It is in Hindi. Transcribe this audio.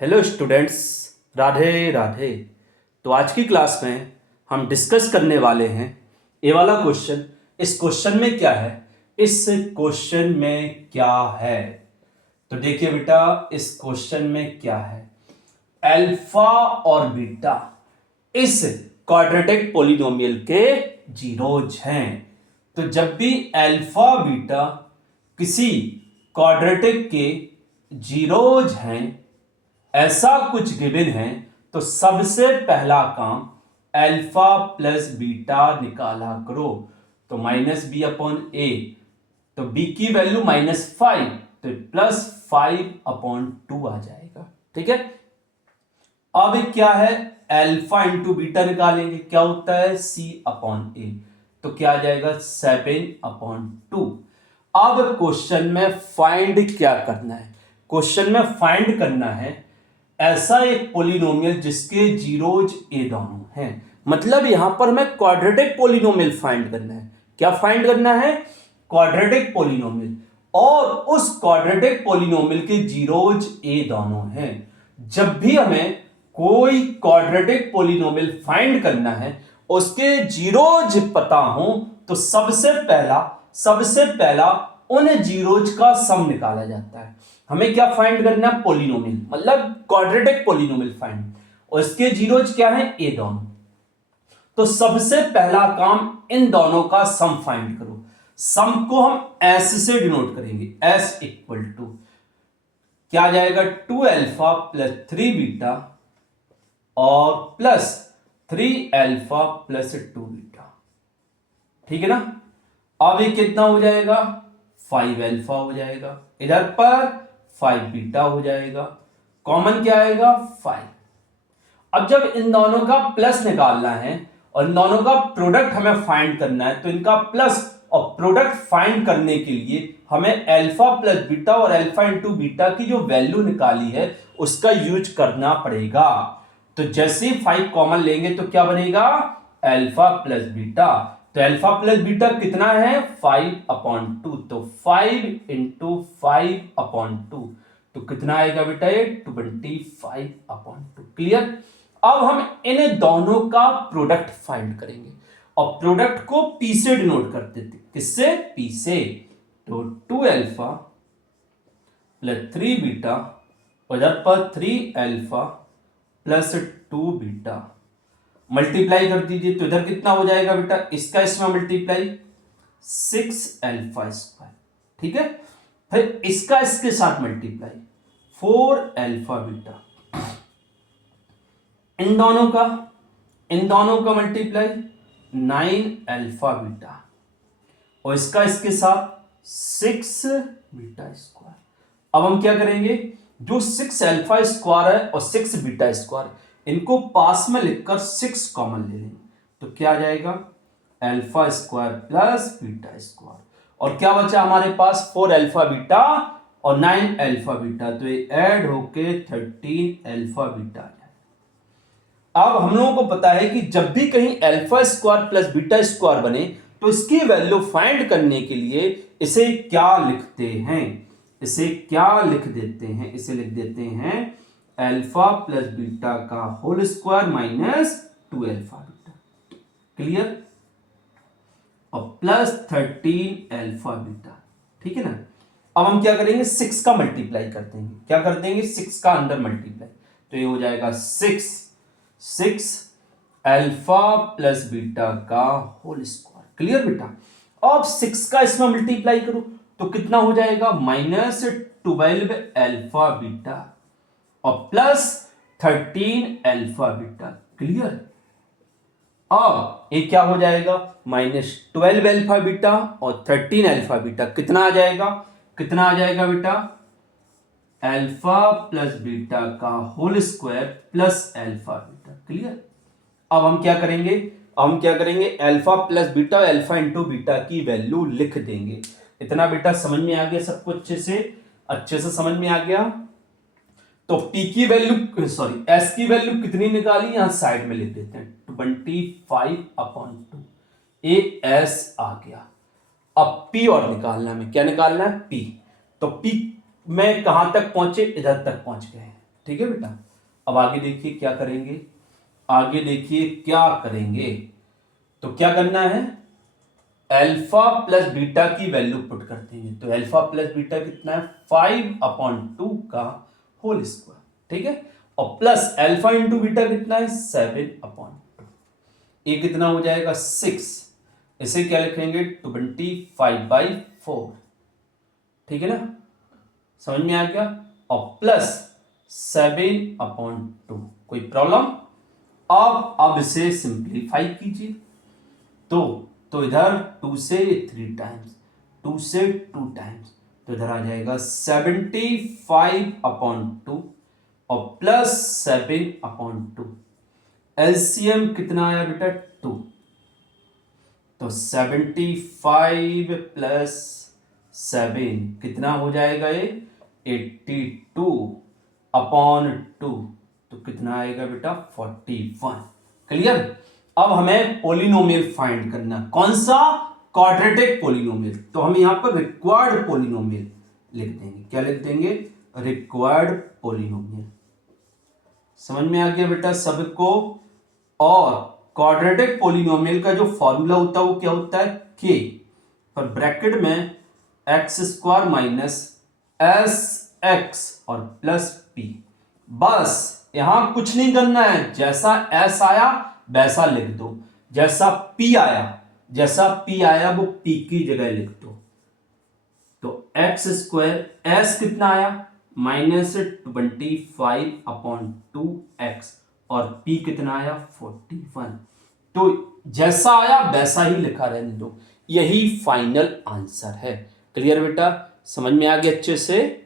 Hello students, Radhe Radhe. तो आज की क्लास में हम डिस्कस करने वाले हैं ये वाला क्वेश्चन। इस क्वेश्चन में क्या है? इस क्वेश्चन में क्या है? तो देखिए बेटा, इस क्वेश्चन में क्या है? अल्फा और बीटा इस क्वाड्रेटिक पॉलिनोमियल के जीरोज हैं। तो जब भी अल्फा बीटा किसी क्वाड्रेटिक के जीरोज हैं, ऐसा कुछ गिवन है, तो सबसे पहला काम अल्फा प्लस बीटा निकाला करो। तो -b/a, तो b की वैल्यू -5, तो +5/2 आ जाएगा। ठीक है। अब क्या है? अल्फा इंटू बीटा निकालेंगे, क्या होता है? c/a, तो क्या आ जाएगा? 7/2। अब क्वेश्चन में फाइंड क्या करना है? क्वेश्चन में फाइंड करना है ऐसा एक पोलिनोमियल जिसके जीरोज ए दोनों हैं। मतलब यहां पर हमें क्वाड्रेटिक पोलिनोमियल फाइंड करना है। क्या फाइंड करना है? Quadratic polynomial. और उस क्वाड्रेटिक पोलिनोमियल के जीरोज ए दोनों हैं। जब भी हमें कोई क्वाड्रेटिक पोलिनोमियल फाइंड करना है, उसके जीरोज पता हो, तो सबसे पहला उन जीरोज का सम निकाला जाता है। हमें क्या फाइंड करना है? पोलिनोमियल, मतलब क्वाड्रेटिक पोलिनोमियल फाइंड। और इसके जीरोज क्या है? ए दोनों। तो सबसे पहला काम इन दोनों का सम फाइंड करो। सम को हम एस से डिनोट करेंगे, एस इक्वल टू क्या आ जाएगा? 2α प्लस 3β और प्लस 3α प्लस 2β। ठीक है ना। अब ये कितना हो जाएगा? 5α हो जाएगा। इधर पर 5β हो जाएगा। कॉमन क्या आएगा? 5। अब जब इन दोनों का प्लस निकालना है और इन दोनों का प्रोडक्ट हमें फाइंड करना है, तो इनका प्लस और प्रोडक्ट फाइंड करने के लिए हमें अल्फा प्लस बीटा और अल्फा इंटू बीटा की जो वैल्यू निकाली है उसका यूज करना पड़ेगा। तो जैसे ही 5 कॉमन लेंगे तो क्या बनेगा? Alpha plus beta. तो अल्फा प्लस बीटा कितना है? 5/2। तो 5 इंटू 5/2, तो कितना आएगा बेटा? ये 25/2। क्लियर। अब हम इन दोनों का प्रोडक्ट फाइंड करेंगे और प्रोडक्ट को पी से डिनोट करते थे। किससे? पी से। तो 2α प्लस 3β और इधर पर 3α प्लस 2β मल्टीप्लाई कर दीजिए, तो इधर कितना हो जाएगा बेटा? इसका इसमें मल्टीप्लाई 6α²। ठीक है। फिर इसका इसके साथ मल्टीप्लाई 4α बीटा। इन दोनों का मल्टीप्लाई 9α बीटा और इसका इसके साथ 6β²। अब हम क्या करेंगे? जो 6α² है और 6β², इनको पास में लिखकर 6 कॉमन ले लेंगे, तो क्या आ जाएगा? α² प्लस β²। और क्या बचा हमारे पास? 4α बीटा और 9α बीटा, तो ये ऐड होके 13α बीटा आ जाएगा। अब हम लोगों को पता है कि जब भी कहीं α² प्लस β² बने, तो इसकी वैल्यू फाइंड करने के लिए इसे क्या लिखते हैं? इसे क्या लिख देते हैं? इसे लिख देते हैं अल्फा प्लस बीटा का whole square minus 2α beta. Clear. और प्लस 13α बीटा। ठीक है ना। अब हम क्या करेंगे? 6 का मल्टीप्लाई कर देंगे। क्या कर देंगे? 6 का अंदर मल्टीप्लाई, तो ये हो जाएगा 6 अल्फा प्लस बीटा का होल स्क्वायर। क्लियर बेटा। अब 6 का इसमें मल्टीप्लाई करो तो कितना हो जाएगा? -12α बीटा और प्लस 13α बीटा। क्लियर। अब ये क्या हो जाएगा? -12α बीटा और 13α बीटा कितना आ जाएगा? कितना आ जाएगा बेटा? अल्फा प्लस बीटा का whole square plus alpha beta. Clear. अब हम क्या करेंगे? Alpha plus beta, alpha into beta की वैल्यू लिख देंगे। इतना बेटा समझ में आ गया? सबको अच्छे से समझ में आ गया? तो p की वैल्यू, सॉरी s की वैल्यू कितनी निकाली? यहां साइड में लिख देते हैं 25/2। ए s आ गया। अब p और निकालना है। क्या निकालना है? p। तो p में कहां तक पहुंचे? इधर तक पहुंच गए। ठीक है बेटा। अब आगे देखिए क्या करेंगे, आगे देखिए क्या करेंगे। तो क्या करना है, अल्फा प्लस बीटा की वैल्यू पुट कर देंगे। तो अल्फा प्लस बीटा कितना है, 5/2 का होल स्क्वायर, ठीक है। और प्लस अल्फा इंटू बीटा कितना है, 7/2। ये कितना हो जाएगा, 6। इसे क्या लिखेंगे, 25/4, ठीक है ना, समझ में आ गया। और प्लस 7/2, कोई प्रॉब्लम। अब इसे सिंप्लीफाई कीजिए। तो इधर 2 से 3 टाइम्स, 2 से 2 टाइम्स, तो इधर आ जाएगा 75/2 और प्लस 7/2। एलसीएम कितना आया बेटा, 2। तो 75 प्लस 7 कितना हो जाएगा, ये 82/2। तो कितना आएगा बेटा, 41। क्लियर। अब हमें पोलिनोमियल फाइंड करना, कौन सा, क्वाड्रेटिक पोलिनोमियल। तो हम यहां पर रिक्वायर्ड पोलिनोमियल लिख देंगे। क्या लिख देंगे, रिक्वायर्ड पोलिनोमियल। समझ में आ गया बेटा सबको। और क्वाड्रेटिक पोलिनोमियल का जो फॉर्मूला होता है वो क्या होता है, के पर ब्रैकेट में x² माइनस एस एक्स और प्लस पी। बस यहां कुछ नहीं करना है, जैसा s आया वैसा लिख दो, जैसा p आया वो p की जगह लिख दो। तो x² s कितना आया, -25/2x और p कितना आया, 41। तो जैसा आया वैसा ही लिखा रहने दो, यही फाइनल आंसर है। क्लियर बेटा, समझ में आ गया अच्छे से।